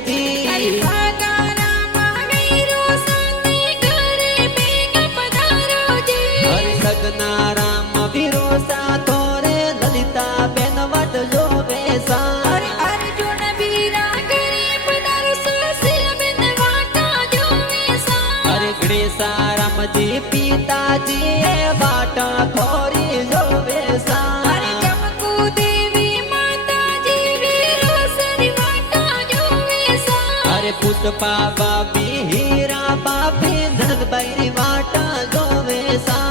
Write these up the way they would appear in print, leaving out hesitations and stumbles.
જી સગના રામ વીરો સાથો રે લલિતા બેન વટ જોવે સા અર્જુન બીરા કરે પધારશો શીલબેન વાટા જોવે સા ગણેશા રામજી પિતાજી એ વાટા ખોરી જોવે સા ચમકુ દેવી માતાજી વીરો સરી વાટા જોવે સા પુષ્પા બાપી હીરા બાપી ધનબાઈ વાટા જોવે સા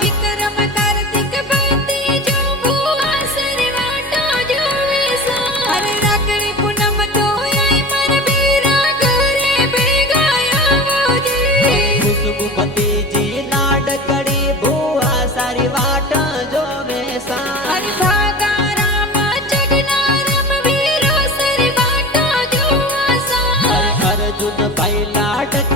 વિક્રમ કાર્તિક ભક્તિ જો ભુવા સરી વાટા જોવે સા રાખડી પૂનમ તો આય મર બીરા ઘરે ભેગા આવો જી ખુશબુપતિજી લાડકડી ભુવા સારી વાટા જોવે સા ભાગા રામ જગના રામ વીરો સરી વાટા જોવા સા અર્જુન ભાઈ લાડક